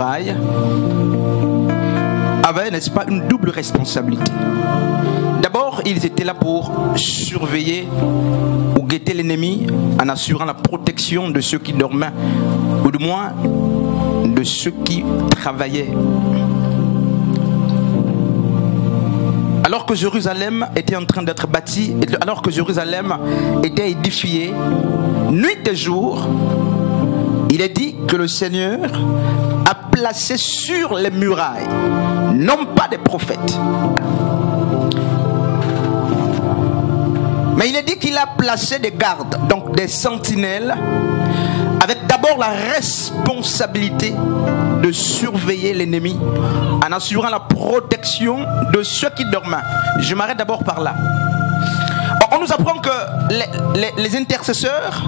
murailles avaient, n'est-ce pas, une double responsabilité. D'abord, ils étaient là pour surveiller ou guetter l'ennemi en assurant la protection de ceux qui dormaient, ou du moins de ceux qui travaillaient. Alors que Jérusalem était en train d'être bâtie, alors que Jérusalem était édifiée, nuit et jour, il est dit que le Seigneur a placé sur les murailles, non pas des prophètes, mais il est dit qu'il a placé des gardes, donc des sentinelles, avec d'abord la responsabilité de surveiller l'ennemi en assurant la protection de ceux qui dorment. Je m'arrête d'abord par là. On nous apprend que les intercesseurs,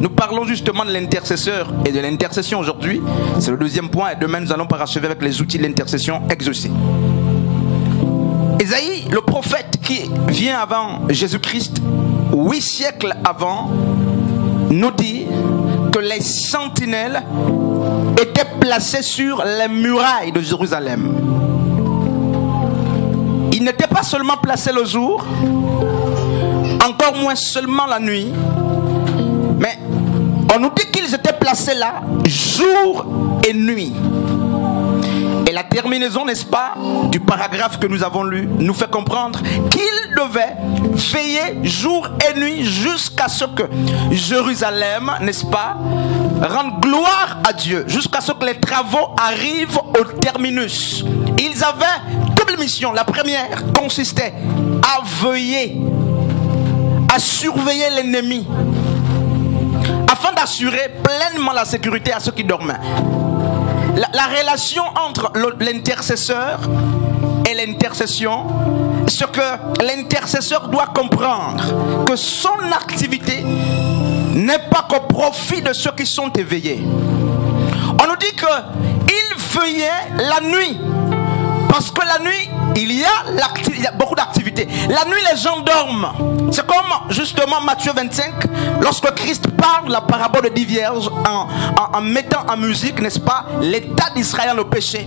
nous parlons justement de l'intercesseur et de l'intercession aujourd'hui. C'est le deuxième point et demain nous allons parachever avec les outils de l'intercession exaucés. Ésaïe, le prophète qui vient avant Jésus-Christ, 8 siècles avant, nous dit que les sentinelles étaient placées sur les murailles de Jérusalem. Ils n'étaient pas seulement placés le jour, encore moins seulement la nuit, mais on nous dit qu'ils étaient placés là jour et nuit. Et la terminaison, n'est-ce pas, du paragraphe que nous avons lu, nous fait comprendre qu'ils devaient veiller jour et nuit jusqu'à ce que Jérusalem, n'est-ce pas, rende gloire à Dieu, jusqu'à ce que les travaux arrivent au terminus. Ils avaient double mission. La première consistait à veiller, à surveiller l'ennemi, afin d'assurer pleinement la sécurité à ceux qui dormaient. La relation entre l'intercesseur et l'intercession, c'est que l'intercesseur doit comprendre que son activité n'est pas qu'au profit de ceux qui sont éveillés. On nous dit qu'il veillait la nuit, parce que la nuit, il y a beaucoup d'activités. La nuit, les gens dorment. C'est comme justement Matthieu 25, lorsque Christ parle la parabole de 10 vierges en mettant en musique, n'est-ce pas, l'état d'Israël dans le péché.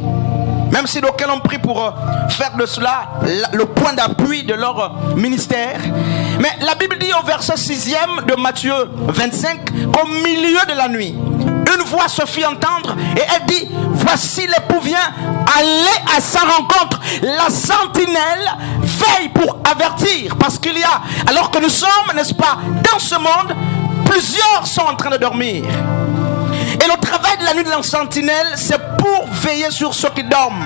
Même si d'aucuns ont pris pour faire de cela le point d'appui de leur ministère. Mais la Bible dit au verset 6e de Matthieu 25 qu'au milieu de la nuit, une voix se fit entendre et elle dit: voici l'époux vient, allez à sa rencontre. La sentinelle veille pour avertir, parce qu'il y a, alors que nous sommes, n'est-ce pas, dans ce monde, plusieurs sont en train de dormir. Et le travail de la nuit de la sentinelle, c'est pour veiller sur ceux qui dorment.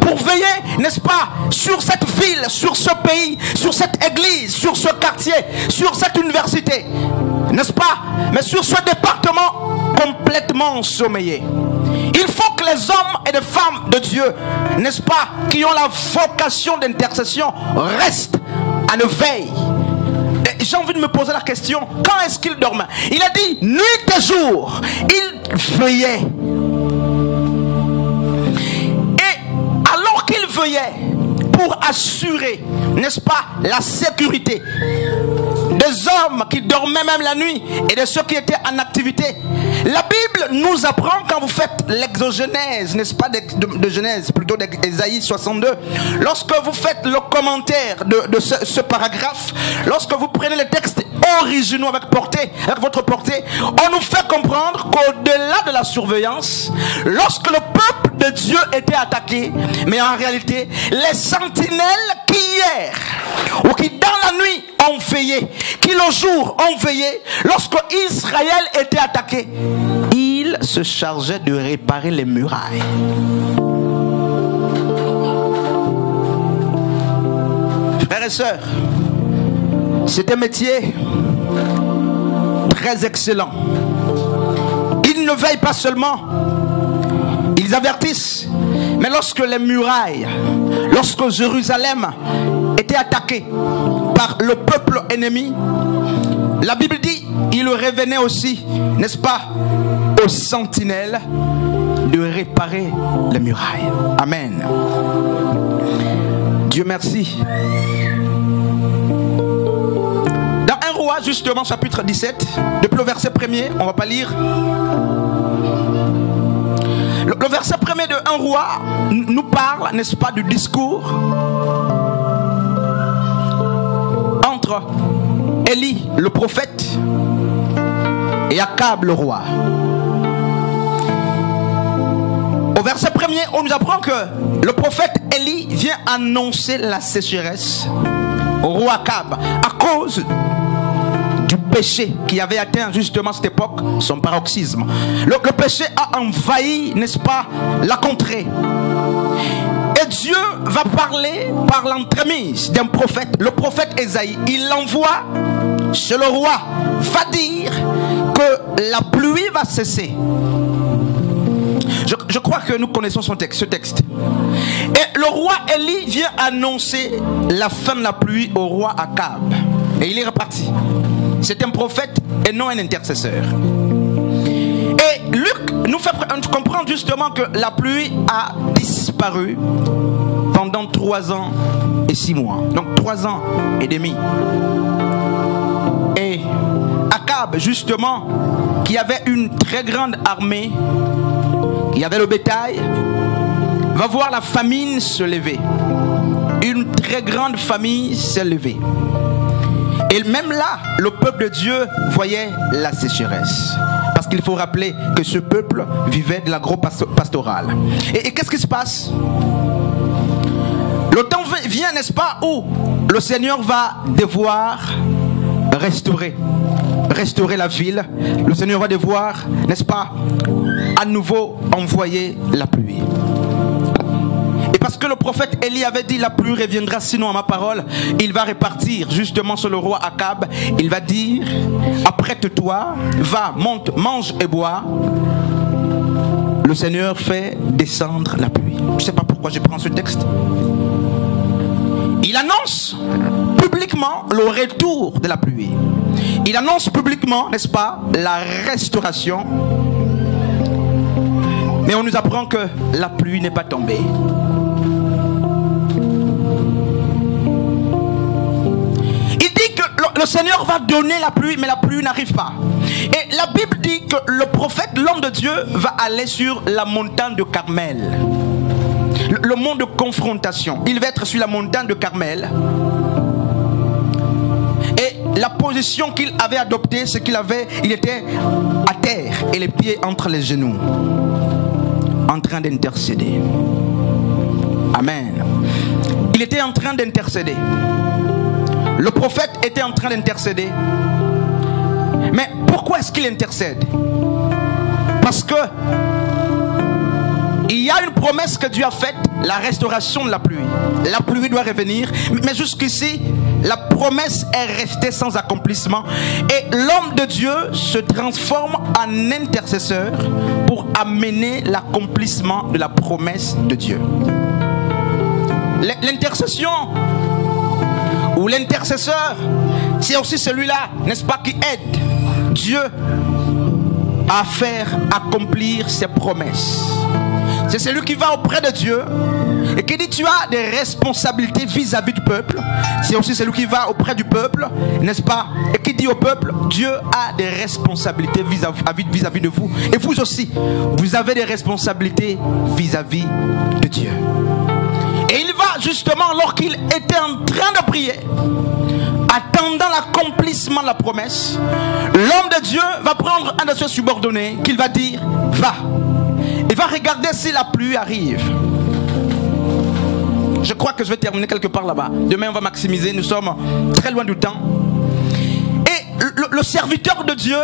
Pour veiller, n'est-ce pas, sur cette ville, sur ce pays, sur cette église, sur ce quartier, sur cette université, n'est-ce pas, mais sur ce département complètement ensommeillé. Il faut que les hommes et les femmes de Dieu, n'est-ce pas, qui ont la vocation d'intercession, restent à une veille. J'ai envie de me poser la question, quand est-ce qu'il dormait? Il a dit nuit et jour, il veillait. Et alors qu'il veillait pour assurer, n'est-ce pas, la sécurité des hommes qui dormaient même la nuit et de ceux qui étaient en activité, la Bible nous apprend, quand vous faites l'exogenèse, n'est-ce pas, de Genèse, plutôt d'Ésaïe 62, lorsque vous faites le commentaire de ce paragraphe, lorsque vous prenez les textes originaux avec votre portée, on nous fait comprendre qu'au-delà de la surveillance, lorsque le peuple de Dieu était attaqué, mais en réalité, les sentinelles qui hier ou qui dans la nuit ont veillé, qui le jour ont veillé, lorsque Israël était attaqué, il se chargeait de réparer les murailles. Frères et sœurs, c'est un métier très excellent. Ils ne veillent pas seulement, ils avertissent. Mais lorsque les murailles, lorsque Jérusalem était attaquée par le peuple ennemi, la Bible dit, il revenait aussi, n'est-ce pas, aux sentinelles de réparer les murailles. Amen. Dieu merci. Dans 1 Roi, justement, chapitre 17, depuis le verset 1er, on ne va pas lire. Le verset premier de 1 Roi nous parle, n'est-ce pas, du discours entre Élie, le prophète, et Akab, le roi. Au verset premier, on nous apprend que le prophète Élie vient annoncer la sécheresse au roi Akab à cause du péché qui avait atteint justement à cette époque son paroxysme. Le péché a envahi, n'est-ce pas, la contrée. Et Dieu va parler par l'entremise d'un prophète, le prophète Ésaïe. Il l'envoie chez le roi, va dire que la pluie va cesser. Je crois que nous connaissons ce texte. Et le roi Élie vient annoncer la fin de la pluie au roi Akab. Et il est reparti. C'est un prophète et non un intercesseur. Et Luc nous fait comprendre justement que la pluie a disparu pendant 3 ans et 6 mois. Donc 3 ans et demi. Et Akab, justement, qui avait une très grande armée, il y avait le bétail, va voir la famine se lever. Une très grande famine s'est levée. Et même là, le peuple de Dieu voyait la sécheresse. Parce qu'il faut rappeler que ce peuple vivait de l'agro-pastoral. Et qu'est-ce qui se passe? Le temps vient, n'est-ce pas, où le Seigneur va devoir restaurer la ville. Le Seigneur va devoir, n'est-ce pas, à nouveau envoyer la pluie. Et parce que le prophète Élie avait dit la pluie reviendra sinon à ma parole, il va repartir justement sur le roi Akab. Il va dire, apprête-toi, va, monte, mange et bois. Le Seigneur fait descendre la pluie. Je ne sais pas pourquoi je prends ce texte. Il annonce publiquement le retour de la pluie. Il annonce publiquement, n'est-ce pas, la restauration. Mais on nous apprend que la pluie n'est pas tombée. Il dit que le Seigneur va donner la pluie, mais la pluie n'arrive pas. Et la Bible dit que le prophète, l'homme de Dieu, va aller sur la montagne de Carmel. Le mont de confrontation. Il va être sur la montagne de Carmel. Et la position qu'il avait adoptée, c'est il était à terre et les pieds entre les genoux, en train d'intercéder. Amen. Il était en train d'intercéder. Le prophète était en train d'intercéder. Mais pourquoi est-ce qu'il intercède? Parce que il y a une promesse que Dieu a faite, la restauration de la pluie. La pluie doit revenir, mais jusqu'ici, la promesse est restée sans accomplissement. Et l'homme de Dieu se transforme en intercesseur pour amener l'accomplissement de la promesse de Dieu. L'intercession ou l'intercesseur, c'est aussi celui-là, n'est-ce pas, qui aide Dieu à faire accomplir ses promesses. C'est celui qui va auprès de Dieu et qui dit tu as des responsabilités vis-à-vis du peuple. C'est aussi celui qui va auprès du peuple, n'est-ce pas, et qui dit au peuple Dieu a des responsabilités vis-à-vis de vous. Et vous aussi, vous avez des responsabilités vis-à-vis de Dieu. Et il va justement, alors qu'il était en train de prier, attendant l'accomplissement de la promesse, l'homme de Dieu va prendre un de ses subordonnés qu'il va dire va. Il va regarder si la pluie arrive. Je crois que je vais terminer quelque part là-bas. Demain on va maximiser, nous sommes très loin du temps. Et le serviteur de Dieu,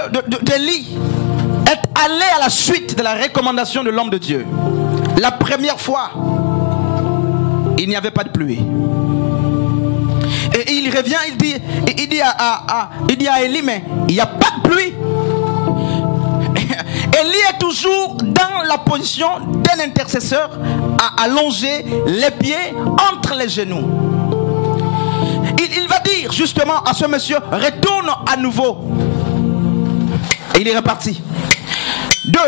d'Élie, est allé à la suite de la recommandation de l'homme de Dieu. La première fois, il n'y avait pas de pluie. Et il revient, il dit à Élie, mais il n'y a pas de pluie. Élie est toujours dans la position d'un intercesseur à allonger les pieds entre les genoux. Il va dire justement à ce monsieur, retourne à nouveau. Et il est reparti. 2,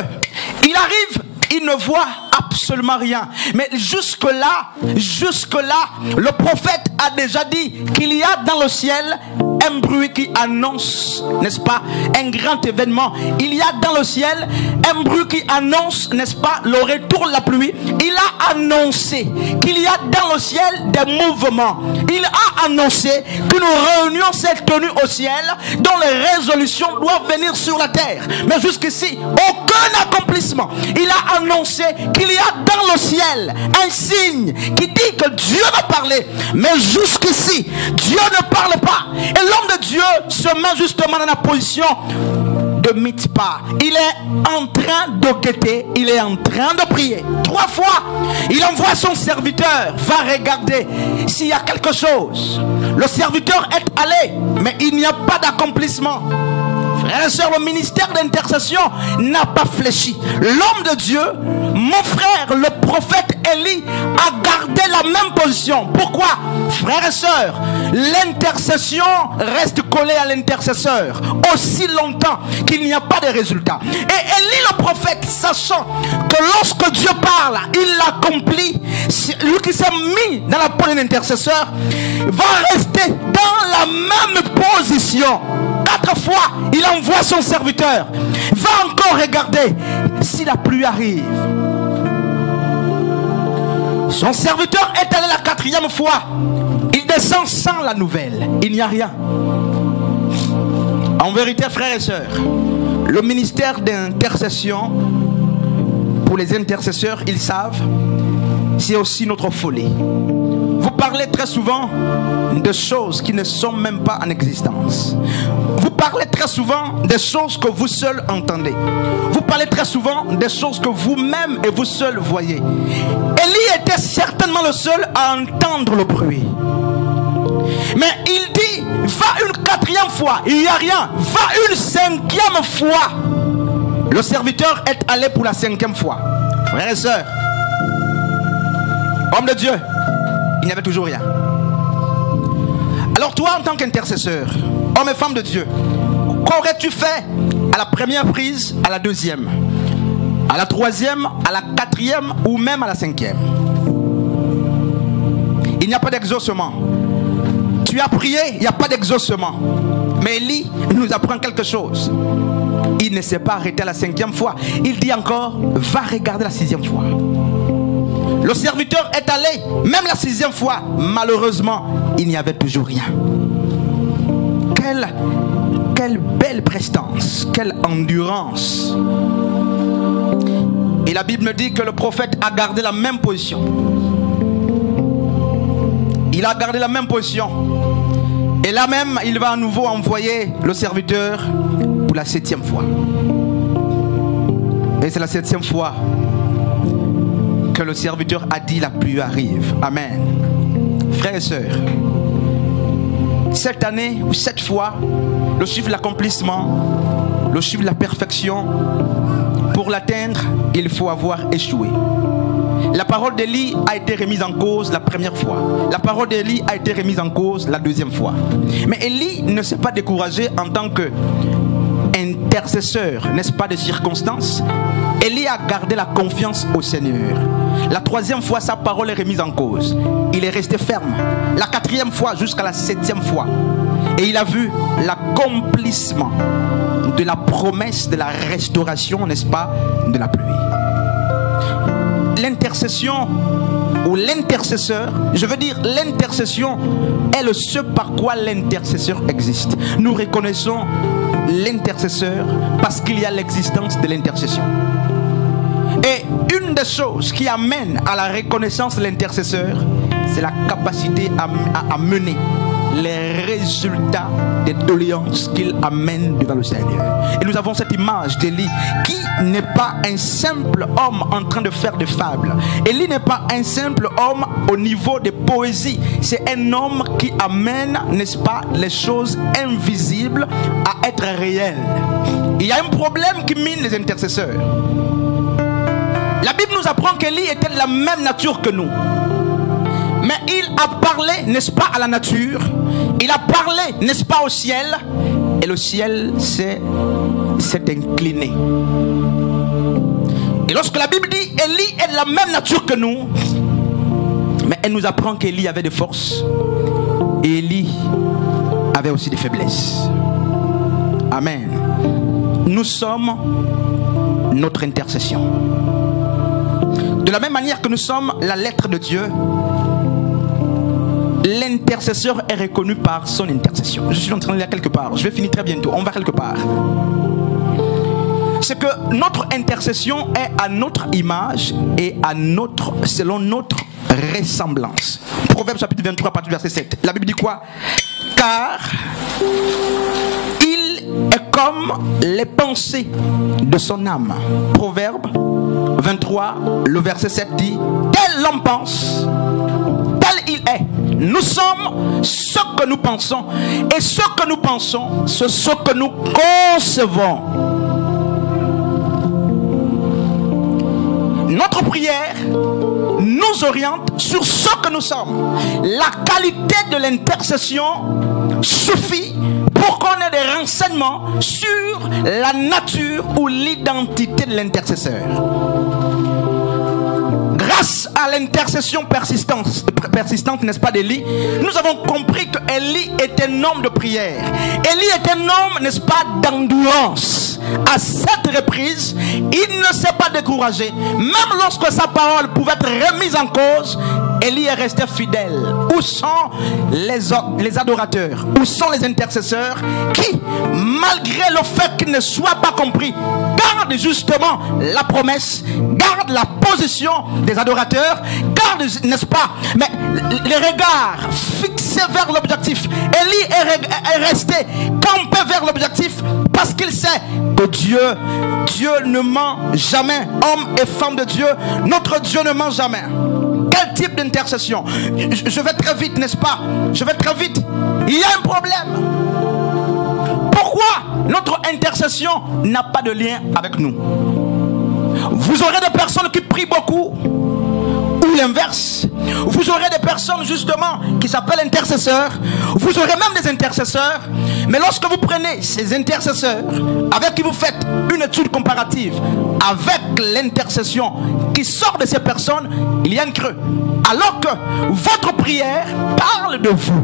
il arrive, il ne voit absolument rien. Mais jusque-là, le prophète a déjà dit qu'il y a dans le ciel un bruit qui annonce, n'est-ce pas, un grand événement. Il y a dans le ciel un bruit qui annonce, n'est-ce pas, le retour de la pluie. Il a annoncé qu'il y a dans le ciel des mouvements. Il a annoncé qu'une réunion s'est tenue au ciel dont les résolutions doivent venir sur la terre. Mais jusqu'ici, aucun accomplissement. Il a annoncé qu'il y a dans le ciel un signe qui dit que Dieu va parler. Mais jusqu'ici, Dieu ne parle pas. Et l'homme de Dieu se met justement dans la position de Mitzpah. Il est en train de guetter, il est en train de prier. 3 fois, il envoie son serviteur, va regarder s'il y a quelque chose. Le serviteur est allé, mais il n'y a pas d'accomplissement. Frères et sœurs, le ministère d'intercession n'a pas fléchi. L'homme de Dieu, mon frère, le prophète Élie, a gardé la même position. Pourquoi? Frères et sœurs, l'intercession reste collée à l'intercesseur aussi longtemps qu'il n'y a pas de résultat. Et Élie le prophète, sachant que lorsque Dieu parle, il l'accomplit, lui qui s'est mis dans la peau d'un intercesseur va rester dans la même position. 4 fois, il envoie son serviteur. Va encore regarder si la pluie arrive. Son serviteur est allé la 4e fois. Il descend sans la nouvelle. Il n'y a rien. En vérité, frères et sœurs, le ministère d'intercession, pour les intercesseurs, ils savent, c'est aussi notre folie. Vous parlez très souvent de choses qui ne sont même pas en existence. Vous parlez très souvent des choses que vous seuls entendez. Vous parlez très souvent des choses que vous-même et vous seuls voyez. Élie était certainement le seul à entendre le bruit. Mais il dit, va une 4e fois, il n'y a rien. Va une 5e fois. Le serviteur est allé pour la 5e fois. Frères et sœurs, homme de Dieu, il n'y avait toujours rien. Alors toi, en tant qu'intercesseur, homme et femme de Dieu, qu'aurais-tu fait à la première prise, à la 2e, à la 3e, à la 4e ou même à la 5e? Il n'y a pas d'exaucement. Tu as prié, il n'y a pas d'exaucement. Mais Élie nous apprend quelque chose. Il ne s'est pas arrêté à la 5e fois. Il dit encore, va regarder la 6e fois. Le serviteur est allé, même la 6e fois. Malheureusement, il n'y avait toujours rien. Quelle belle prestance, quelle endurance. Et la Bible me dit que le prophète a gardé la même position. Il a gardé la même position. Et là même, il va à nouveau envoyer le serviteur pour la 7e fois. Et c'est la 7e fois que le serviteur a dit la pluie arrive. Amen. Frères et sœurs, cette année ou cette fois, le chiffre de l'accomplissement, le chiffre de la perfection, pour l'atteindre, il faut avoir échoué. La parole d'Élie a été remise en cause la première fois. La parole d'Élie a été remise en cause la 2e fois. Mais Élie ne s'est pas découragé en tant qu'intercesseur, n'est-ce pas, de circonstances. Élie a gardé la confiance au Seigneur. La 3e fois, sa parole est remise en cause. Il est resté ferme. La 4e fois jusqu'à la 7e fois. Et il a vu l'accomplissement de la promesse de la restauration, n'est-ce pas, de la pluie. L'intercession ou l'intercesseur, je veux dire l'intercession est ce par quoi l'intercesseur existe. Nous reconnaissons l'intercesseur parce qu'il y a l'existence de l'intercession. Et une des choses qui amène à la reconnaissance de l'intercesseur, c'est la capacité à mener les résultats des doléances qu'il amène devant le Seigneur. Et nous avons cette image d'Élie qui n'est pas un simple homme en train de faire des fables. Élie n'est pas un simple homme au niveau de poésie. C'est un homme qui amène, n'est-ce pas, les choses invisibles à être réelles. Il y a un problème qui mine les intercesseurs. La Bible nous apprend qu'Élie était de la même nature que nous. Mais il a parlé, n'est-ce pas, à la nature. Il a parlé, n'est-ce pas, au ciel. Et le ciel s'est incliné. Et lorsque la Bible dit Élie est de la même nature que nous, mais elle nous apprend qu'Élie avait des forces. Et Élie avait aussi des faiblesses. Amen. Nous sommes notre intercession. De la même manière que nous sommes la lettre de Dieu, l'intercesseur est reconnu par son intercession. Je suis en train de lire quelque part. Je vais finir très bientôt. On va quelque part. C'est que notre intercession est à notre image et selon notre ressemblance. Proverbe chapitre 23, partie du verset 7. La Bible dit quoi? Car il est comme les pensées de son âme. Proverbe 23, le verset 7 dit: tel l'homme pense, tel il est. Nous sommes ce que nous pensons, et ce que nous pensons, c'est ce que nous concevons. Notre prière nous oriente sur ce que nous sommes. La qualité de l'intercession suffit pour qu'on ait des renseignements sur la nature ou l'identité de l'intercesseur. Grâce à l'intercession persistante, n'est-ce pas, d'Élie, nous avons compris que Élie est un homme de prière. Élie est un homme, n'est-ce pas, d'endurance. À cette reprise, il ne s'est pas découragé. Même lorsque sa parole pouvait être remise en cause, Élie est resté fidèle. Où sont les adorateurs? Où sont les intercesseurs qui, malgré le fait qu'ils ne soient pas compris, gardent justement la promesse, gardent la position des adorateurs, gardent, n'est-ce pas, mais les regards fixés vers l'objectif. Élie est resté campé vers l'objectif parce qu'il sait que Dieu ne ment jamais. Homme et femme de Dieu, notre Dieu ne ment jamais. Quel type d'intercession? Je vais très vite, n'est-ce pas? Je vais très vite. Il y a un problème. Pourquoi notre intercession n'a pas de lien avec nous? Vous aurez des personnes qui prient beaucoup, ou l'inverse. Vous aurez des personnes justement qui s'appellent intercesseurs. Vous aurez même des intercesseurs. Mais lorsque vous prenez ces intercesseurs avec qui vous faites une étude comparative avec l'intercession qui sort de ces personnes, il y a un creux. Alors que votre prière parle de vous,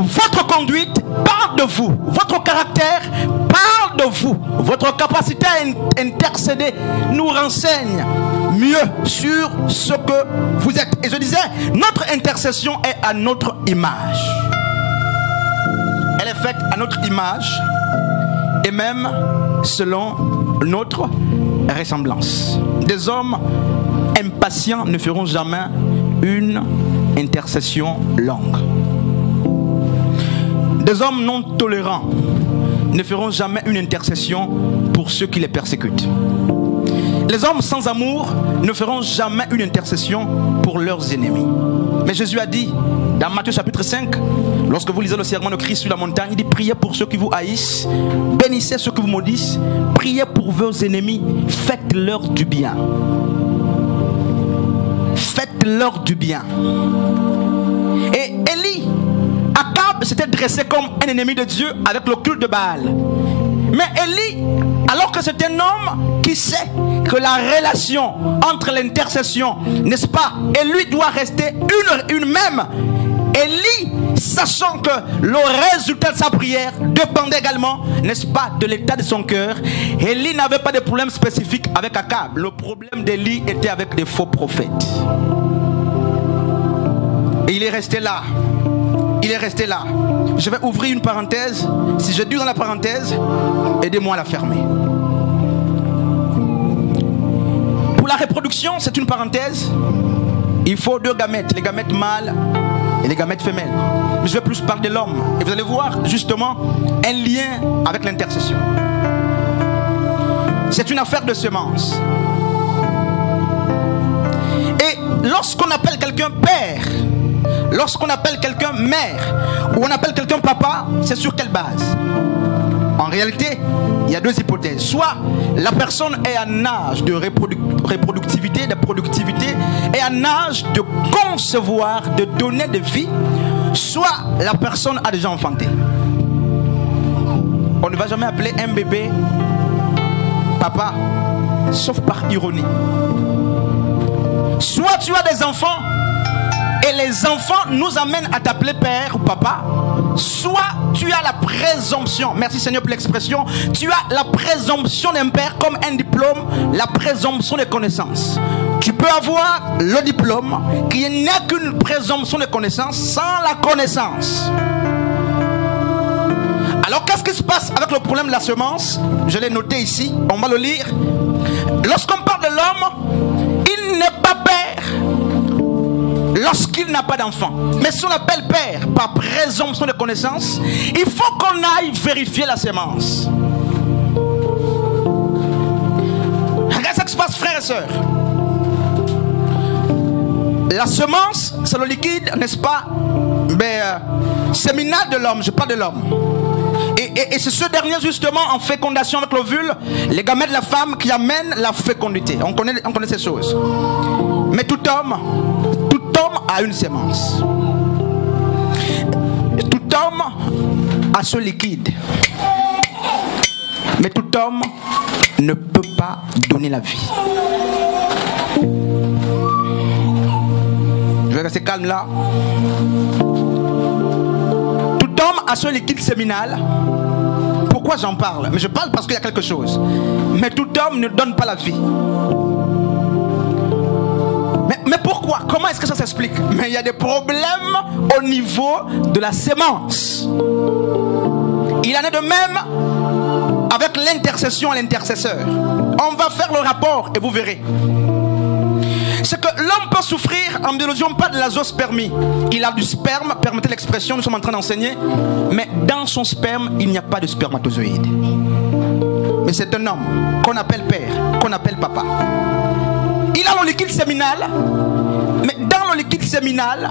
votre conduite parle de vous, votre caractère parle de vous, votre capacité à intercéder nous renseigne mieux sur ce que vous êtes. Et je disais, notre intercession est à notre image. Elle est faite à notre image et même selon notre ressemblance. Des hommes impatients ne feront jamais une intercession longue. Des hommes non tolérants ne feront jamais une intercession pour ceux qui les persécutent. Les hommes sans amour ne feront jamais une intercession pour leurs ennemis. Mais Jésus a dit dans Matthieu chapitre 5, lorsque vous lisez le sermon de Christ sur la montagne, il dit: priez pour ceux qui vous haïssent, bénissez ceux qui vous maudissent, priez pour vos ennemis, faites-leur du bien. Faites-leur du bien. Et Élie, Akab s'était dressé comme un ennemi de Dieu avec le culte de Baal. Mais Élie, alors que c'est un homme qui sait que la relation entre l'intercession, n'est-ce pas, et lui doit rester une même. Élie, sachant que le résultat de sa prière dépendait également, n'est-ce pas, de l'état de son cœur, Élie n'avait pas de problème spécifique avec Akab. Le problème d'Élie était avec des faux prophètes. Et il est resté là. Il est resté là. Je vais ouvrir une parenthèse. Si je dis dans la parenthèse, aidez-moi à la fermer. Pour la reproduction, c'est une parenthèse. Il faut deux gamètes, les gamètes mâles et les gamètes femelles. Mais je vais plus parler de l'homme. Et vous allez voir justement un lien avec l'intercession. C'est une affaire de semences. Et lorsqu'on appelle quelqu'un père, lorsqu'on appelle quelqu'un mère, ou on appelle quelqu'un papa, c'est sur quelle base? En réalité, il y a deux hypothèses. Soit la personne est en âge de reproductivité, de productivité, et en âge de concevoir, de donner de vie, soit la personne a déjà enfanté. On ne va jamais appeler un bébé papa, sauf par ironie. Soit tu as des enfants, et les enfants nous amènent à t'appeler père ou papa, soit tu as la présomption, merci Seigneur pour l'expression, tu as la présomption d'un père comme un diplôme, la présomption des connaissances. Tu peux avoir le diplôme qui n'est qu'une présomption de connaissance sans la connaissance. Alors qu'est-ce qui se passe avec le problème de la semence? Je l'ai noté ici, on va le lire. Lorsqu'on parle de l'homme, il n'est pas père lorsqu'il n'a pas d'enfant. Mais si on appelle père par présomption de connaissance, il faut qu'on aille vérifier la semence. Regarde ce qui se passe, frères et sœurs. La semence, c'est le liquide, n'est-ce pas, séminal de l'homme, je parle de l'homme. Et c'est ce dernier justement en fécondation avec l'ovule, les gamètes de la femme qui amènent la fécondité. On connaît ces choses. Mais tout homme a une sémence. Tout homme a ce liquide. Mais tout homme ne peut pas donner la vie. Je vais rester calme là. Tout homme a ce liquide séminal. Pourquoi j'en parle? Mais je parle parce qu'il y a quelque chose. Mais tout homme ne donne pas la vie. Mais pourquoi? Comment est-ce que ça s'explique? Mais il y a des problèmes au niveau de la sémence. Il en est de même avec l'intercession à l'intercesseur. On va faire le rapport et vous verrez. C'est que l'homme peut souffrir, en biologie on parle de l'azospermie. Il a du sperme, permettez l'expression, nous sommes en train d'enseigner. Mais dans son sperme, il n'y a pas de spermatozoïde. Mais c'est un homme qu'on appelle père, qu'on appelle papa. Il a le liquide séminal, mais dans le liquide séminal,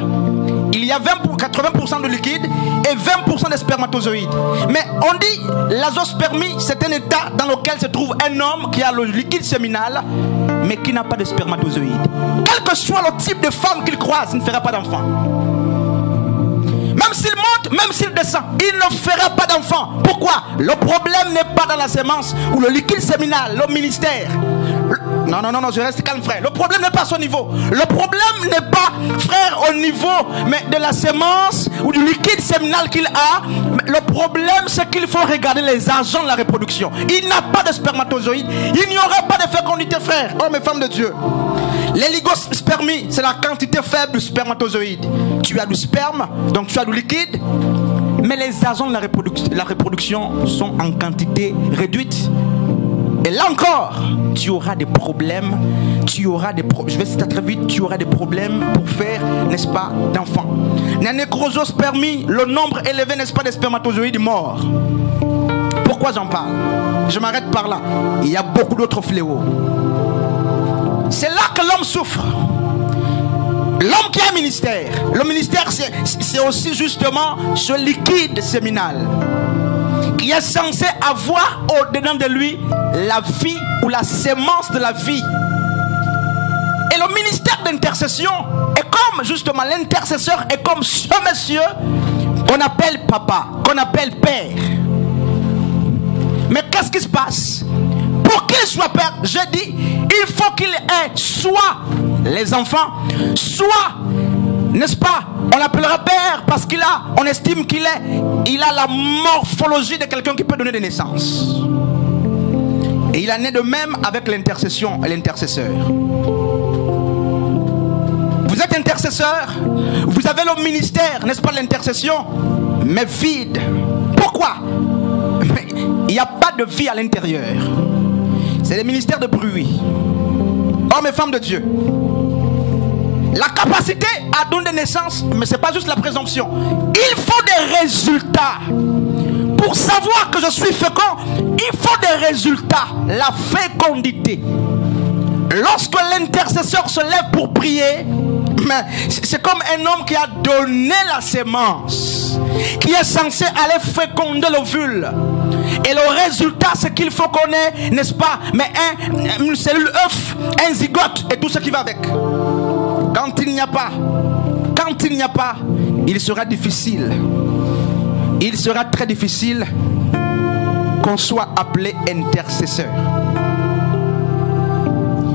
il y a 80% de liquide et 20% de spermatozoïdes. Mais on dit l'azospermie, c'est un état dans lequel se trouve un homme qui a le liquide séminal, mais qui n'a pas de spermatozoïdes. Quel que soit le type de femme qu'il croise, il ne fera pas d'enfant. Même s'il monte, même s'il descend, il ne fera pas d'enfant. Pourquoi? Le problème n'est pas dans la sémence ou le liquide séminal, le ministère. Non, je reste calme, frère. Le problème n'est pas à ce niveau. Le problème n'est pas, frère, au niveau mais de la sémence ou du liquide séminal qu'il a. Le problème, c'est qu'il faut regarder les agents de la reproduction. Il n'a pas de spermatozoïdes. Il n'y aura pas de fécondité, frère. Hommes et femmes de Dieu. L'héligospermie, c'est la quantité faible de spermatozoïdes. Tu as du sperme, donc tu as du liquide. Mais les agents de la reproduction sont en quantité réduite. Et là encore, tu auras des problèmes. Je vais citer très vite. Tu auras des problèmes pour faire, n'est-ce pas, d'enfants. La nécrosospermie, le nombre élevé, n'est-ce pas, des spermatozoïdes morts. Pourquoi j'en parle? Je m'arrête par là. Il y a beaucoup d'autres fléaux. C'est là que l'homme souffre. L'homme qui a un ministère. Le ministère, c'est aussi justement ce liquide séminal qui est censé avoir au-dedans de lui la vie ou la sémence de la vie. Et le ministère d'intercession est comme justement l'intercesseur est comme ce monsieur qu'on appelle papa, qu'on appelle père. Mais qu'est-ce qui se passe? Pour qu'il soit père, je dis, il faut qu'il ait soit les enfants, soit, n'est-ce pas, on l'appellera père parce on estime qu'il a la morphologie de quelqu'un qui peut donner des naissances. Et il en est de même avec l'intercession et l'intercesseur. Vous êtes intercesseur, vous avez le ministère, n'est-ce pas, de l'intercession, mais vide. Pourquoi? Mais il n'y a pas de vie à l'intérieur. C'est le ministère de bruit. Hommes et femmes de Dieu. La capacité à donner des naissances, mais ce n'est pas juste la présomption. Il faut des résultats. Pour savoir que je suis fécond, il faut des résultats. La fécondité. Lorsque l'intercesseur se lève pour prier, c'est comme un homme qui a donné la sémence, qui est censé aller féconder l'ovule. Et le résultat, c'est qu'il faut qu'on ait, n'est-ce pas, mais une cellule œuf, un zygote et tout ce qui va avec. Quand il n'y a pas, il sera difficile. Il sera très difficile qu'on soit appelé intercesseur.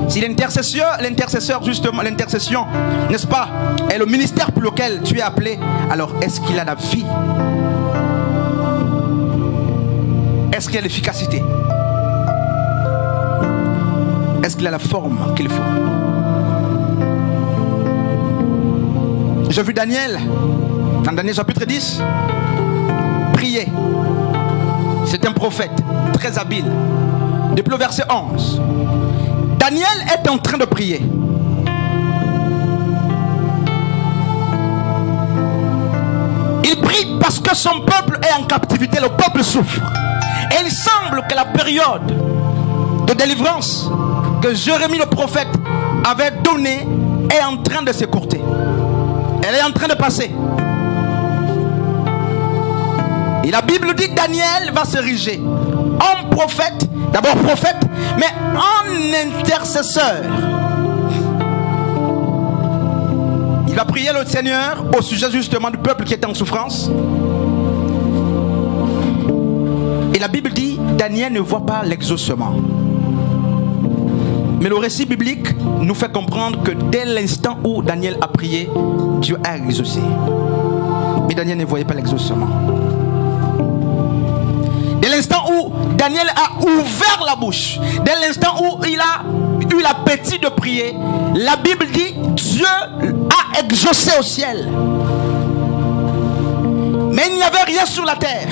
Si l'intercesseur justement, l'intercession, n'est-ce pas, est le ministère pour lequel tu es appelé, alors est-ce qu'il a la vie Est-ce qu'il y a l'efficacité? Est-ce qu'il a la forme qu'il faut? J'ai vu Daniel, dans Daniel chapitre 10, prier. C'est un prophète très habile. Depuis le verset 11, Daniel est en train de prier. Il prie parce que son peuple est en captivité, le peuple souffre. Et il semble que la période de délivrance que Jérémie le prophète avait donnée est en train de s'écourter. Elle est en train de passer. Et la Bible dit que Daniel va s'ériger en prophète, d'abord prophète, mais en intercesseur. Il va prier le Seigneur au sujet justement du peuple qui était en souffrance. Et la Bible dit, Daniel ne voit pas l'exaucement. Mais le récit biblique nous fait comprendre que dès l'instant où Daniel a prié, Dieu a exaucé. Mais Daniel ne voyait pas l'exaucement. Dès l'instant où Daniel a ouvert la bouche, dès l'instant où il a eu l'appétit de prier, la Bible dit Dieu a exaucé au ciel. Mais il n'y avait rien sur la terre.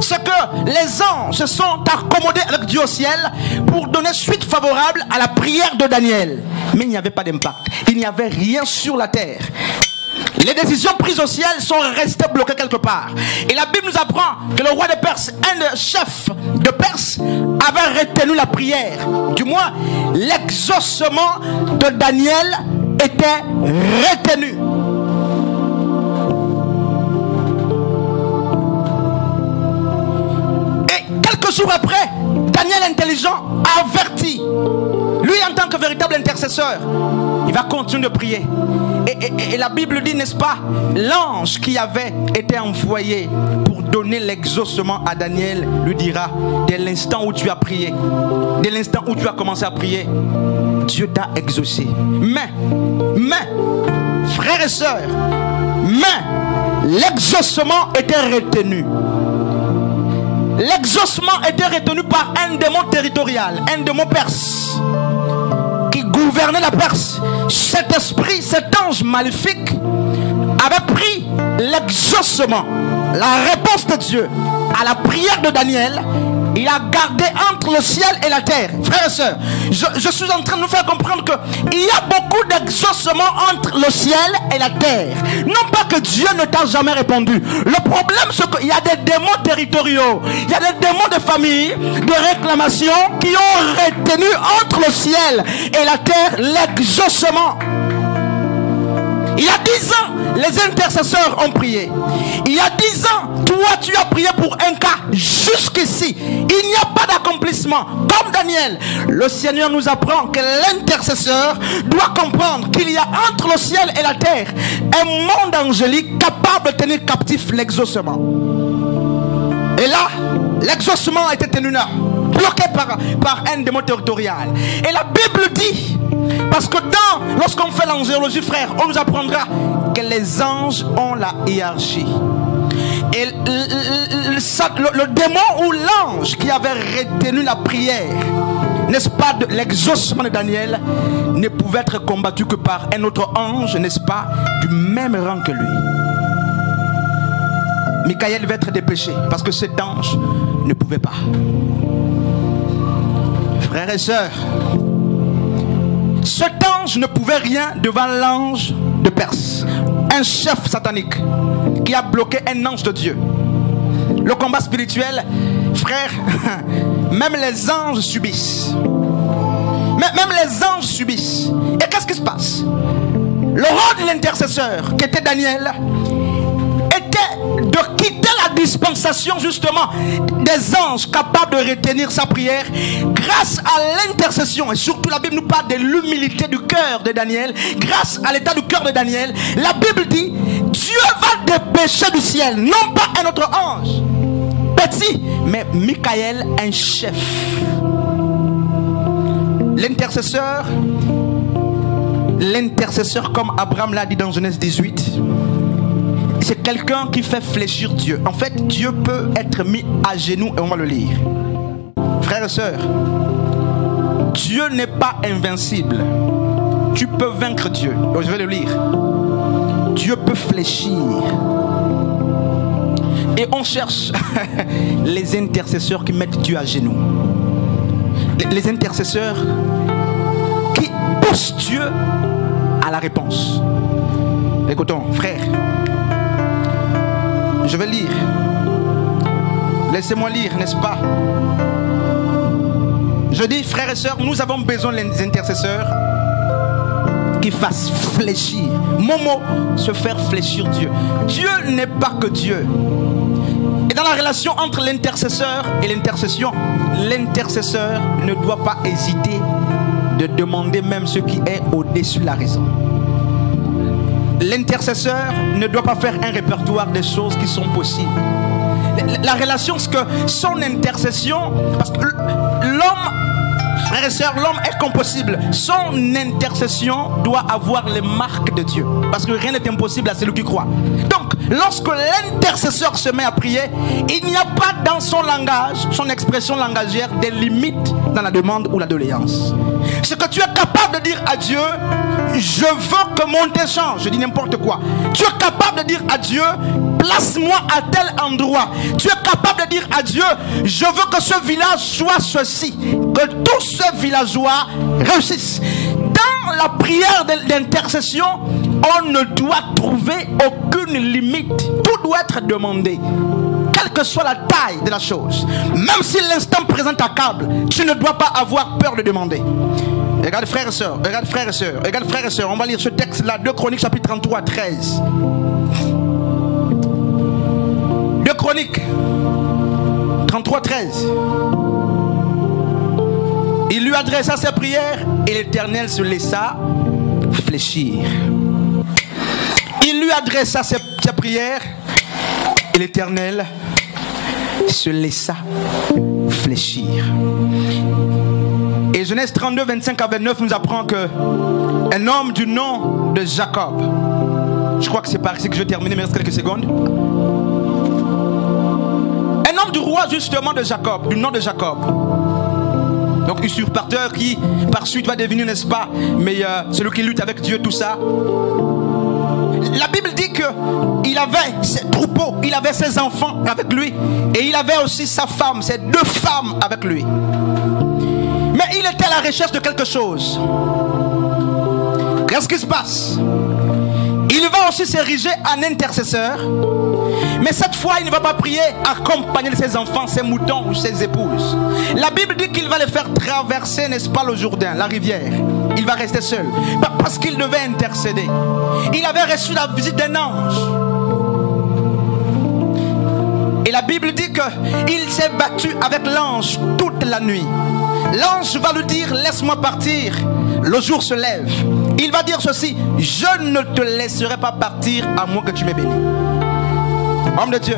C'est que les anges se sont accommodés avec Dieu au ciel pour donner suite favorable à la prière de Daniel. Mais il n'y avait pas d'impact. Il n'y avait rien sur la terre. Les décisions prises au ciel sont restées bloquées quelque part. Et la Bible nous apprend que le roi de Perse, un des chefs de Perse, avait retenu la prière. Du moins, l'exaucement de Daniel était retenu. Et quelques jours après, Daniel intelligent a averti. Lui, en tant que véritable intercesseur, il va continuer de prier. Et la Bible dit, n'est-ce pas, l'ange qui avait été envoyé pour donner l'exaucement à Daniel lui dira, dès l'instant où tu as prié, dès l'instant où tu as commencé à prier, Dieu t'a exaucé. Mais, frères et sœurs, l'exaucement était retenu. L'exaucement était retenu par un démon territorial, un démon perse, qui gouvernait la Perse. Cet esprit, cet ange maléfique avait pris l'exaucement, la réponse de Dieu à la prière de Daniel. Il a gardé entre le ciel et la terre. Frères et sœurs, je suis en train de nous faire comprendre qu'il y a beaucoup d'exaucement entre le ciel et la terre. Non pas que Dieu ne t'a jamais répondu. Le problème, c'est qu'il y a des démons territoriaux. Il y a des démons de famille, de réclamation qui ont retenu entre le ciel et la terre l'exaucement. Il y a 10 ans, les intercesseurs ont prié. Il y a 10 ans, toi tu as prié pour un cas jusqu'ici. Il n'y a pas d'accomplissement. Comme Daniel, le Seigneur nous apprend que l'intercesseur doit comprendre qu'il y a entre le ciel et la terre un monde angélique capable de tenir captif l'exaucement. Et là, l'exaucement a été tenu là, bloqué par un démon territorial. Et la Bible dit, parce que lorsqu'on fait l'angéologie, frère, on nous apprendra que les anges ont la hiérarchie. Et le démon ou l'ange qui avait retenu la prière, n'est-ce pas, de l'exaucement de Daniel, ne pouvait être combattu que par un autre ange, n'est-ce pas, du même rang que lui. Michael va être dépêché parce que cet ange ne pouvait pas. Frères et sœurs, cet ange ne pouvait rien devant l'ange de Perse, un chef satanique qui a bloqué un ange de Dieu. Le combat spirituel, frère, même les anges subissent. Même les anges subissent. Et qu'est-ce qui se passe? Le rôle de l'intercesseur, qui était Daniel, était de quitter la dispensation justement des anges capables de retenir sa prière grâce à l'intercession. Et surtout la Bible nous parle de l'humilité du cœur de Daniel. Grâce à l'état du cœur de Daniel, la Bible dit Dieu va dépêcher du ciel, non pas un autre ange petit, mais Michael, un chef. L'intercesseur, comme Abraham l'a dit dans Genèse 18, c'est quelqu'un qui fait fléchir Dieu. En fait, Dieu peut être mis à genoux et on va le lire. Frères et sœurs, Dieu n'est pas invincible. Tu peux vaincre Dieu. Donc je vais le lire. Dieu peut fléchir. Et on cherche les intercesseurs qui mettent Dieu à genoux. Les intercesseurs qui poussent Dieu à la réponse. Écoutons, frère, je vais lire. Laissez-moi lire, n'est-ce pas? Je dis, frères et sœurs, nous avons besoin des intercesseurs qui fassent fléchir. Mon mot, se faire fléchir Dieu. Dieu n'est pas que Dieu. Et dans la relation entre l'intercesseur et l'intercession, l'intercesseur ne doit pas hésiter de demander même ce qui est au-dessus de la raison. L'intercesseur ne doit pas faire un répertoire des choses qui sont possibles. La relation, c'est que son intercession, parce que l'homme, frères et sœurs, l'homme est compossible. Son intercession doit avoir les marques de Dieu. Parce que rien n'est impossible à celui qui croit. Donc, lorsque l'intercesseur se met à prier, il n'y a pas dans son langage, son expression langagière, des limites dans la demande ou la doléance. Ce que tu es capable de dire à Dieu, je veux que mon thé change. Je dis n'importe quoi. Tu es capable de dire à Dieu, place-moi à tel endroit. Tu es capable de dire à Dieu, je veux que ce village soit ceci. Que tous ces villageois réussissent. Dans la prière d'intercession, on ne doit trouver aucune limite. Tout doit être demandé. Quelle que soit la taille de la chose. Même si l'instant présent t'accable, tu ne dois pas avoir peur de demander. Regarde frères et sœurs, regarde frères et sœurs, regarde frères et sœurs. On va lire ce texte-là, 2 Chroniques chapitre 33, 13. 2 Chroniques 33, 13. Il lui adressa ses prières et l'Éternel se laissa fléchir. Il lui adressa ses prières et l'Éternel se laissa fléchir. Et Genèse 32, 25 à 29 nous apprend que un homme du nom de Jacob, je crois que c'est par ici que je vais terminer, mais il reste quelques secondes. Un homme du roi justement de Jacob, du nom de Jacob. Donc usurpateur qui par suite va devenir, n'est-ce pas, mais celui qui lutte avec Dieu, tout ça. La Bible dit qu'il avait ses troupeaux, il avait ses enfants avec lui, et il avait aussi sa femme, ses 2 femmes avec lui. Mais il était à la recherche de quelque chose. Qu'est-ce qui se passe? Il va aussi s'ériger en intercesseur. Mais cette fois, il ne va pas prier accompagné de ses enfants, ses moutons ou ses épouses. La Bible dit qu'il va les faire traverser, n'est-ce pas, le Jourdain, la rivière. Il va rester seul. Parce qu'il devait intercéder. Il avait reçu la visite d'un ange. Et la Bible dit qu'il s'est battu avec l'ange toute la nuit. L'ange va lui dire, laisse-moi partir. Le jour se lève. Il va dire ceci, je ne te laisserai pas partir à moins que tu m'aies béni. Homme de Dieu,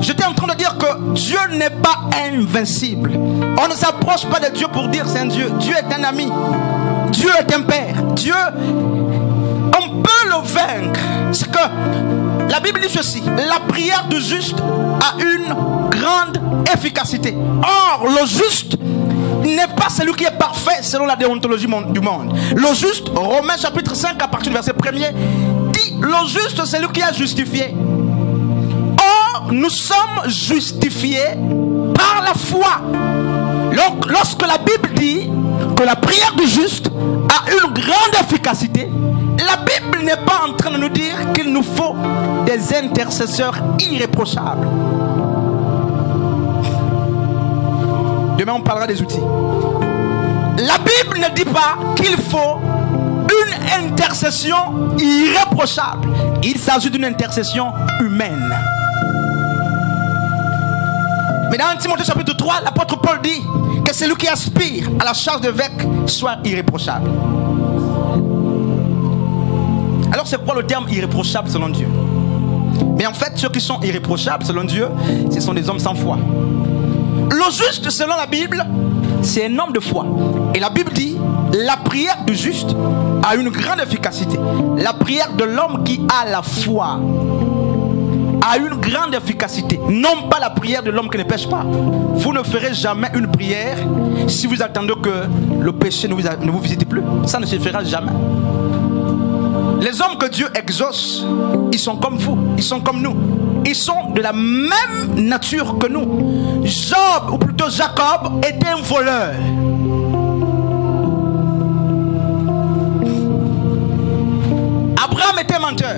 j'étais en train de dire que Dieu n'est pas invincible. On ne s'approche pas de Dieu pour dire c'est un Dieu. Dieu est un ami. Dieu est un père. Dieu, on peut le vaincre. C'est que la Bible dit ceci, la prière du juste a une grande efficacité. Or, le juste n'est pas celui qui est parfait selon la déontologie du monde. Le juste, Romains chapitre 5 à partir du verset 1er, dit le juste c'est celui qui a justifié. Or, nous sommes justifiés par la foi. Donc, lorsque la Bible dit que la prière du juste a une grande efficacité, la Bible n'est pas en train de nous dire qu'il nous faut des intercesseurs irréprochables. Demain on parlera des outils. La Bible ne dit pas qu'il faut une intercession irréprochable. Il s'agit d'une intercession humaine. Mais dans 1 Timothée chapitre 3, l'apôtre Paul dit que celui qui aspire à la charge de l'évêque soit irréprochable. Alors c'est quoi le terme irréprochable selon Dieu? Mais en fait, ceux qui sont irréprochables selon Dieu, ce sont des hommes sans foi. Le juste selon la Bible, c'est un homme de foi. Et la Bible dit, la prière du juste a une grande efficacité. La prière de l'homme qui a la foi a une grande efficacité. Non pas la prière de l'homme qui ne pêche pas. Vous ne ferez jamais une prière si vous attendez que le péché ne vous visite plus. Ça ne se fera jamais. Les hommes que Dieu exauce, ils sont comme vous, ils sont comme nous. Ils sont de la même nature que nous. Job, ou plutôt Jacob, était un voleur. Abraham était menteur.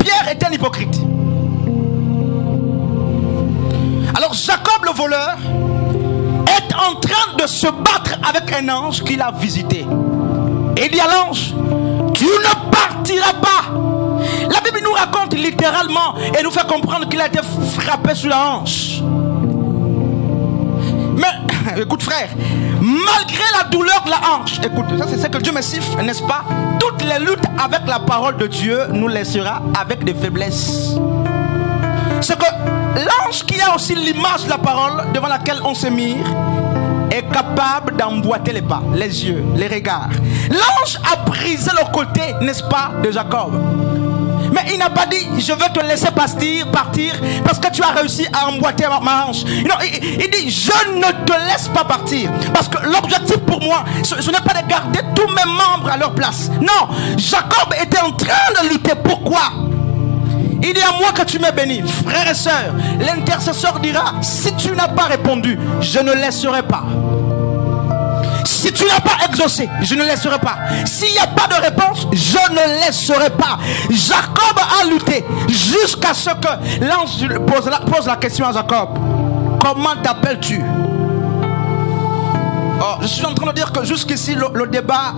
Pierre était un hypocrite. Alors Jacob le voleur est en train de se battre avec un ange qu'il a visité. Et il dit à l'ange, tu ne partiras pas. La Bible nous raconte littéralement et nous fait comprendre qu'il a été frappé sur la hanche. Mais écoute frère, malgré la douleur de la hanche, écoute, ça c'est ce que Dieu me siffle, n'est-ce pas? Toutes les luttes avec la parole de Dieu nous laissera avec des faiblesses. C'est que l'ange qui a aussi l'image de la parole devant laquelle on se mire est capable d'emboîter les pas, les yeux, les regards. L'ange a brisé le côté, n'est-ce pas, de Jacob. Mais il n'a pas dit je veux te laisser partir parce que tu as réussi à emboîter ma hanche. Non, il dit je ne te laisse pas partir parce que l'objectif pour moi ce n'est pas de garder tous mes membres à leur place. Non, Jacob était en train de lutter. Pourquoi? Il dit à moi que tu m'es béni. Frères et sœurs, l'intercesseur dira si tu n'as pas répondu, je ne laisserai pas. Si tu n'as pas exaucé, je ne laisserai pas. S'il n'y a pas de réponse, je ne laisserai pas. Jacob a lutté jusqu'à ce que l'ange pose la question à Jacob. Comment t'appelles-tu? Oh, je suis en train de dire que jusqu'ici le débat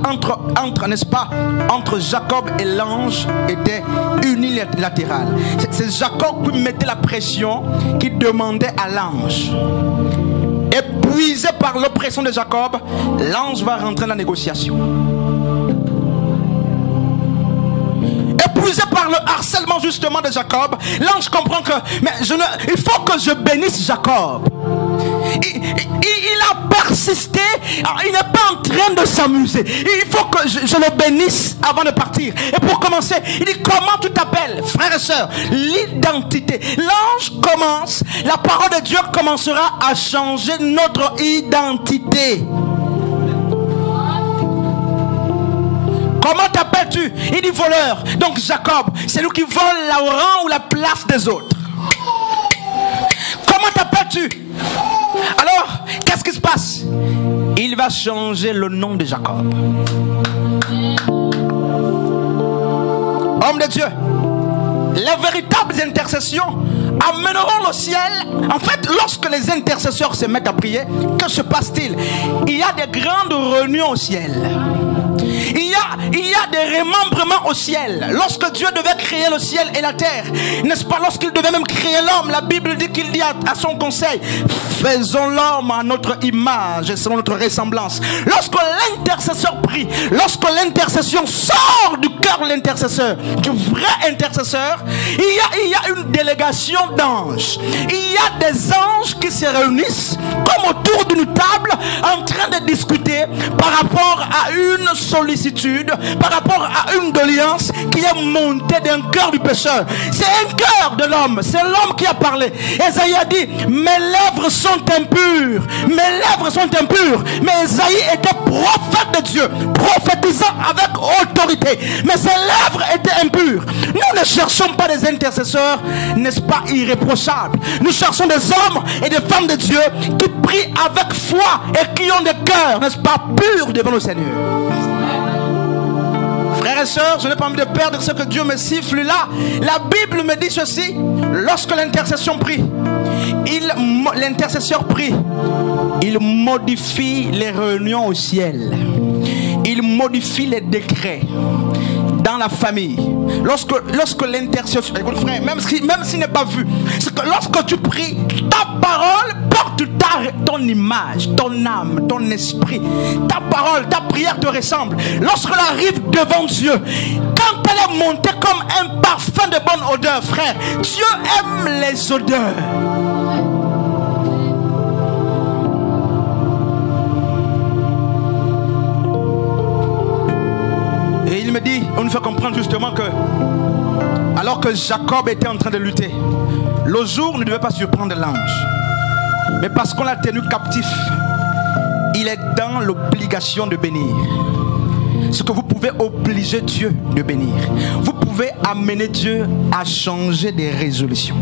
n'est-ce pas, entre Jacob et l'ange était unilatéral. C'est Jacob qui mettait la pression, qui demandait à l'ange. Épuisé par l'oppression de Jacob, l'ange va rentrer dans la négociation. Épuisé par le harcèlement justement de Jacob, l'ange comprend que il faut que je bénisse Jacob. Il a persisté, il n'est pas en train de s'amuser. Il faut que je le bénisse avant de partir. Et pour commencer, il dit comment tu t'appelles? Frères et sœurs, l'identité. L'ange commence, la parole de Dieu commencera à changer notre identité. Comment t'appelles-tu? Il dit voleur. Donc Jacob, c'est lui qui vole la rang ou la place des autres. Comment t'appelles-tu? Alors, qu'est-ce qui se passe? Il va changer le nom de Jacob. Homme de Dieu, les véritables intercessions amèneront le ciel. En fait, lorsque les intercesseurs se mettent à prier, que se passe-t-il? Il y a des grandes réunions au ciel. Il y a des remembrements au ciel. Lorsque Dieu devait créer le ciel et la terre, n'est-ce pas, lorsqu'il devait même créer l'homme, la Bible dit qu'il dit à son conseil, faisons l'homme à notre image et selon notre ressemblance. Lorsque l'intercesseur prie, lorsque l'intercession sort du cœur de l'intercesseur, du vrai intercesseur, il y a une délégation d'anges. Il y a des anges qui se réunissent comme autour d'une table en train de discuter par rapport à une sollicitude, par rapport à une doléance qui est montée d'un cœur du pécheur. C'est un cœur de l'homme, c'est l'homme qui a parlé. Esaïe a dit mes lèvres sont impures, mes lèvres sont impures. Mais Esaïe était prophète de Dieu, prophétisant avec autorité, mais ses lèvres étaient impures. Nous ne cherchons pas des intercesseurs, n'est-ce pas, irréprochables. Nous cherchons des hommes et des femmes de Dieu qui prient avec foi et qui ont des cœurs, n'est-ce pas, purs devant le Seigneur. Frères et sœurs, je n'ai pas envie de perdre ce que Dieu me siffle là. La Bible me dit ceci: lorsque l'intercession prie, l'intercesseur prie, il modifie les réunions au ciel, il modifie les décrets dans la famille. Lorsque l'intercession, écoute frère, même s'il n'est pas vu, c'est que lorsque tu pries, ta parole porte ton image, ton âme, ton esprit. Ta parole, ta prière te ressemble. Lorsqu'elle arrive devant Dieu, quand elle est montée comme un parfum de bonne odeur, frère, Dieu aime les odeurs. on nous fait comprendre justement que alors que Jacob était en train de lutter, le jour ne devait pas surprendre l'ange. Mais parce qu'on l'a tenu captif, il est dans l'obligation de bénir. Ce que vous pouvez obliger Dieu de bénir. Vous pouvez amener Dieu à changer des résolutions.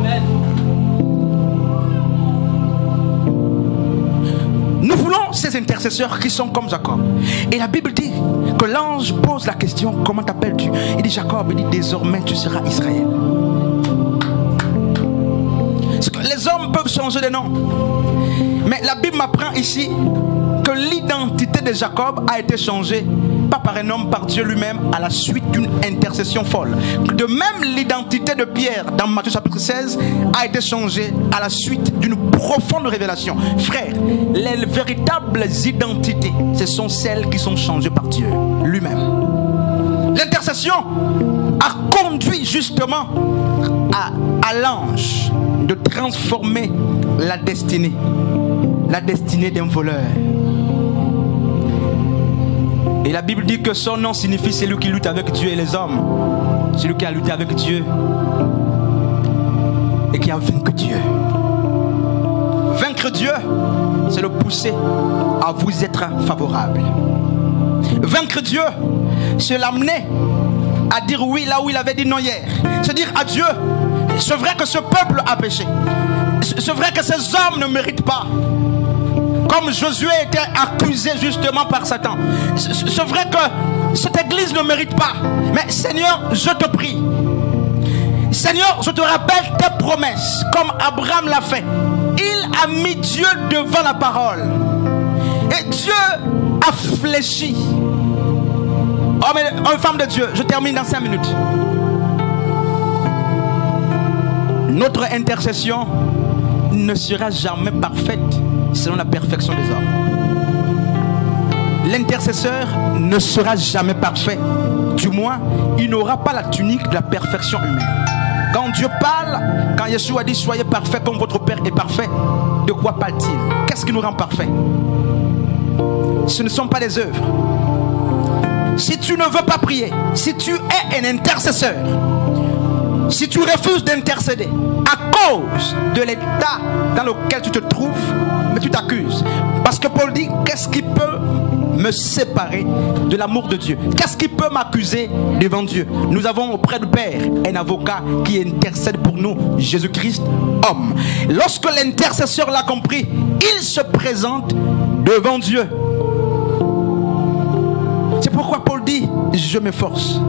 Amen. Nous voulons ces intercesseurs qui sont comme Jacob. Et la Bible dit que l'ange pose la question, comment t'appelles-tu? Il dit Jacob, il dit désormais tu seras Israël. Les hommes peuvent changer de nom. Mais la Bible m'apprend ici que l'identité de Jacob a été changée, pas par un homme, par Dieu lui-même, à la suite d'une intercession folle. De même, l'identité de Pierre, dans Matthieu chapitre 16, a été changée à la suite d'une profonde révélation. Frères, les véritables identités, ce sont celles qui sont changées par Dieu lui-même. L'intercession a conduit justement à l'ange de transformer la destinée d'un voleur. Et la Bible dit que son nom signifie celui qui lutte avec Dieu et les hommes. Celui qui a lutté avec Dieu et qui a vaincu Dieu. Vaincre Dieu, c'est le pousser à vous être favorable. Vaincre Dieu, c'est l'amener à dire oui là où il avait dit non hier. C'est dire à Dieu, c'est vrai que ce peuple a péché. C'est vrai que ces hommes ne méritent pas. Comme Josué était accusé justement par Satan. C'est vrai que cette église ne mérite pas. Mais Seigneur, je te prie. Seigneur, je te rappelle tes promesses. Comme Abraham l'a fait. Il a mis Dieu devant la parole. Et Dieu a fléchi. Oh mais femme de Dieu, je termine dans 5 minutes. Notre intercession ne sera jamais parfaite selon la perfection des hommes. L'intercesseur ne sera jamais parfait. Du moins, il n'aura pas la tunique de la perfection humaine. Quand Dieu parle, quand Yeshua dit soyez parfaits comme votre Père est parfait, de quoi parle-t-il? Qu'est-ce qui nous rend parfaits? Ce ne sont pas les œuvres. Si tu ne veux pas prier, si tu es un intercesseur, si tu refuses d'intercéder à cause de l'état dans lequel tu te trouves, mais tu t'accuses. Parce que Paul dit, qu'est-ce qui peut me séparer de l'amour de Dieu? Qu'est-ce qui peut m'accuser devant Dieu? Nous avons auprès du Père un avocat qui intercède pour nous, Jésus-Christ, homme. Lorsque l'intercesseur l'a compris, il se présente devant Dieu. C'est pourquoi Paul dit, je m'efforce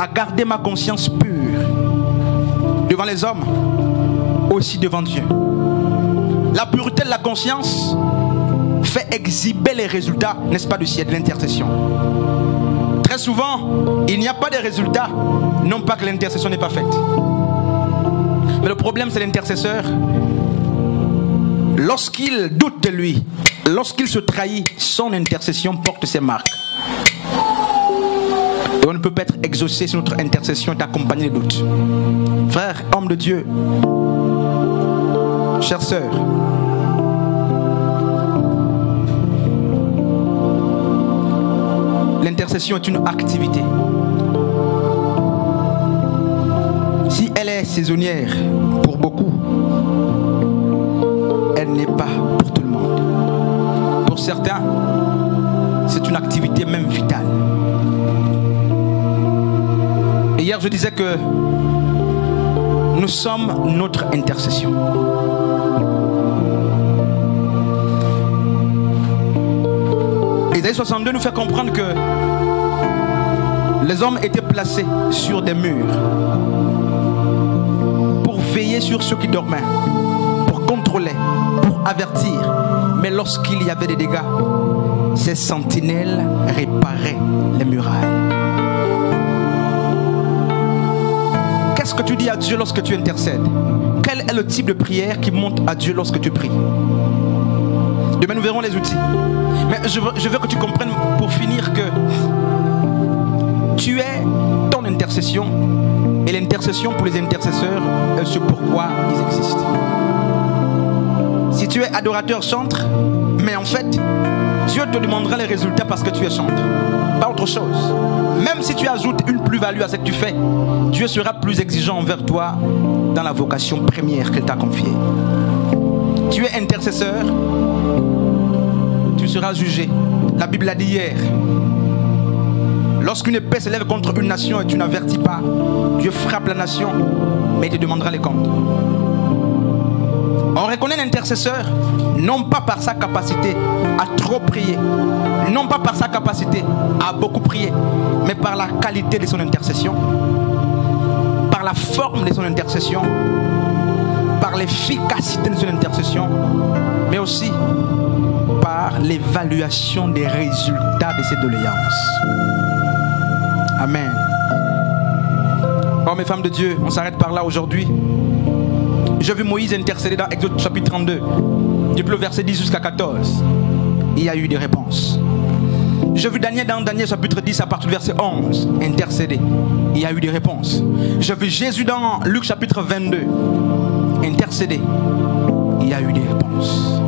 à garder ma conscience pure devant les hommes, aussi devant Dieu. La pureté de la conscience fait exhiber les résultats, n'est-ce pas, du ciel, de l'intercession. Très souvent, il n'y a pas de résultats, non pas que l'intercession n'est pas faite. Mais le problème, c'est l'intercesseur. Lorsqu'il doute de lui, lorsqu'il se trahit, son intercession porte ses marques. Et on ne peut pas être exaucé si notre intercession est accompagnée de doutes. Frères, hommes de Dieu, chères sœurs, l'intercession est une activité. Si elle est saisonnière pour beaucoup, elle n'est pas pour tout le monde. Pour certains, c'est une activité même vitale. Et hier, je disais que nous sommes notre intercession. Ésaïe 62 nous fait comprendre que les hommes étaient placés sur des murs pour veiller sur ceux qui dormaient, pour contrôler, pour avertir. Mais lorsqu'il y avait des dégâts, ces sentinelles réparaient les murailles. Qu'est-ce que tu dis à Dieu lorsque tu intercèdes? Quel est le type de prière qui monte à Dieu lorsque tu pries? Demain nous verrons les outils. Mais je veux que tu comprennes pour finir que tu es ton intercession. Et l'intercession pour les intercesseurs, c'est pourquoi ils existent. Si tu es adorateur, chantre, mais en fait Dieu te demandera les résultats parce que tu es chantre, pas autre chose. Même si tu ajoutes une plus-value à ce que tu fais, Dieu sera plus exigeant envers toi dans la vocation première qu'il t'a confiée. Tu es intercesseur, tu seras jugé. La Bible l'a dit hier. Lorsqu'une épée s'élève contre une nation et tu n'avertis pas, Dieu frappe la nation, mais il te demandera les comptes. On reconnaît l'intercesseur non pas par sa capacité à trop prier, non pas par sa capacité à beaucoup prier, mais par la qualité de son intercession, par la forme de son intercession, par l'efficacité de son intercession, mais aussi par l'évaluation des résultats de ses doléances. Amen. Hommes et femmes de Dieu, on s'arrête par là aujourd'hui. J'ai vu Moïse intercéder dans Exode chapitre 32, depuis le verset 10 jusqu'à 14. Il y a eu des réponses. J'ai vu Daniel dans Daniel chapitre 10 à partir du verset 11 intercéder. Il y a eu des réponses. J'ai vu Jésus dans Luc chapitre 22 intercéder. Il y a eu des réponses.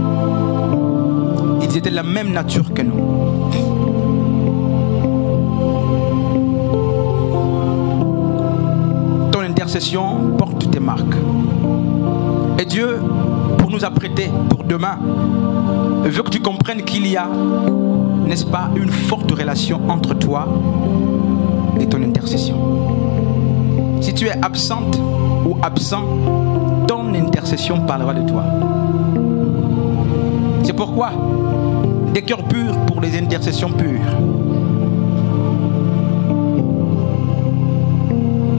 Ils étaient de la même nature que nous. Ton intercession porte tes marques. Et Dieu, pour nous apprêter pour demain, veut que tu comprennes qu'il y a, n'est-ce pas, une forte relation entre toi et ton intercession. Si tu es absente ou absent, ton intercession parlera de toi. C'est pourquoi des cœurs purs pour les intercessions pures.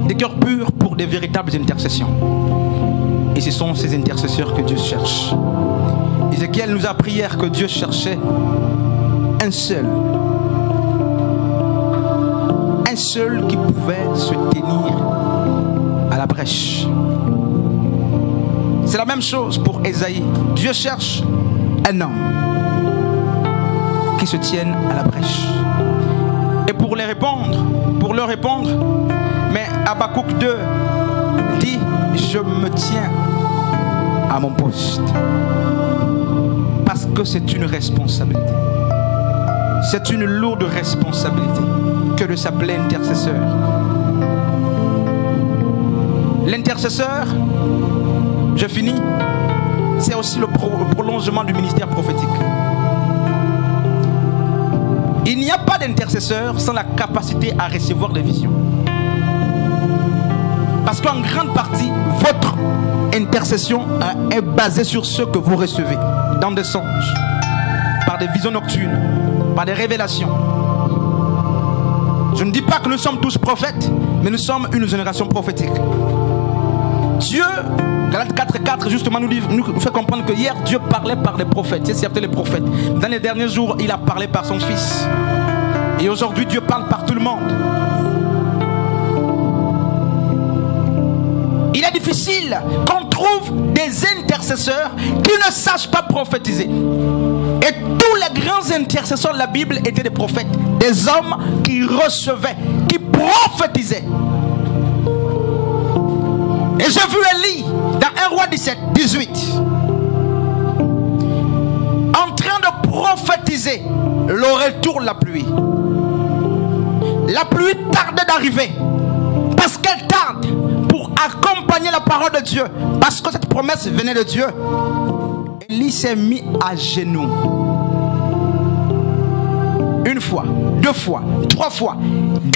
Des cœurs purs pour des véritables intercessions. Et ce sont ces intercesseurs que Dieu cherche. Ézéchiel nous a prié que Dieu cherchait un seul qui pouvait se tenir à la brèche. C'est la même chose pour Ésaïe. Dieu cherche un homme qui se tienne à la brèche. Et pour leur répondre, mais Habakkuk 2 dit: je me tiens à mon poste. Parce que c'est une responsabilité. C'est une lourde responsabilité que de s'appeler intercesseur. L'intercesseur, je finis, c'est aussi le prolongement du ministère prophétique. Il n'y a pas d'intercesseur sans la capacité à recevoir des visions. Parce qu'en grande partie, votre intercession est basée sur ce que vous recevez dans des songes, par des visions nocturnes, par des révélations. Je ne dis pas que nous sommes tous prophètes, mais nous sommes une génération prophétique. Dieu, Galates 4:4 justement nous fait comprendre que hier Dieu parlait par les prophètes. C'est certain, les prophètes. Dans les derniers jours, il a parlé par son Fils. Et aujourd'hui, Dieu parle par tout le monde. Il est difficile qu'on trouve des intercesseurs qui ne sachent pas prophétiser. Et tous les grands intercesseurs de la Bible étaient des prophètes, des hommes qui recevaient, qui prophétisaient. Et j'ai vu Élie dans 1 Roi 17-18 en train de prophétiser le retour de la pluie. La pluie tardait d'arriver parce qu'elle tarde pour accompagner la parole de Dieu, parce que cette promesse venait de Dieu. Élie s'est mis à genoux. Une fois, deux fois, trois fois.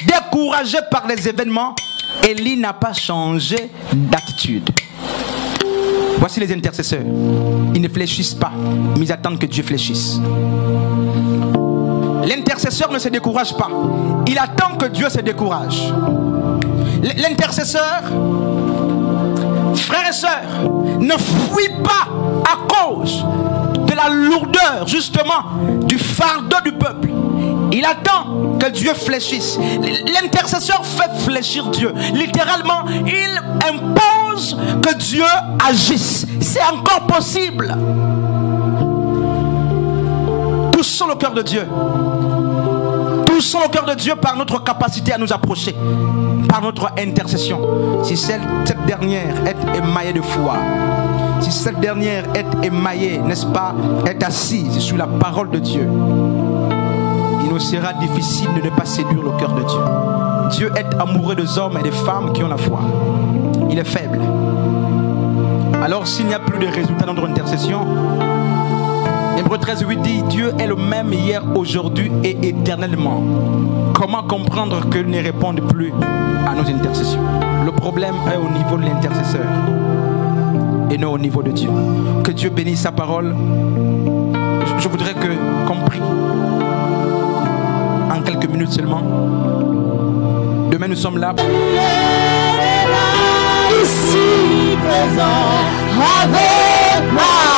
Découragé par les événements, Élie n'a pas changé d'attitude. Voici les intercesseurs. Ils ne fléchissent pas, mais ils attendent que Dieu fléchisse. L'intercesseur ne se décourage pas. Il attend que Dieu se décourage. L'intercesseur, frères et sœurs, ne fuit pas à cause de la lourdeur, justement, du fardeau du peuple. Il attend que Dieu fléchisse. L'intercesseur fait fléchir Dieu. Littéralement, il impose que Dieu agisse. C'est encore possible. Touchons le cœur de Dieu. Touchons le cœur de Dieu par notre capacité à nous approcher, par notre intercession. Si cette dernière est émaillée de foi, si cette dernière est émaillée, n'est-ce pas, est assise sur la parole de Dieu, nous sera difficile de ne pas séduire le cœur de Dieu. Dieu est amoureux des hommes et des femmes qui ont la foi. Il est faible. Alors s'il n'y a plus de résultats dans notre intercession, Hébreux 13:8 dit Dieu est le même hier, aujourd'hui et éternellement. Comment comprendre qu'il ne réponde plus à nos intercessions? Le problème est au niveau de l'intercesseur et non au niveau de Dieu. Que Dieu bénisse sa parole. Je voudrais qu'on prie en quelques minutes seulement. Demain nous sommes là. Ici présent avec moi.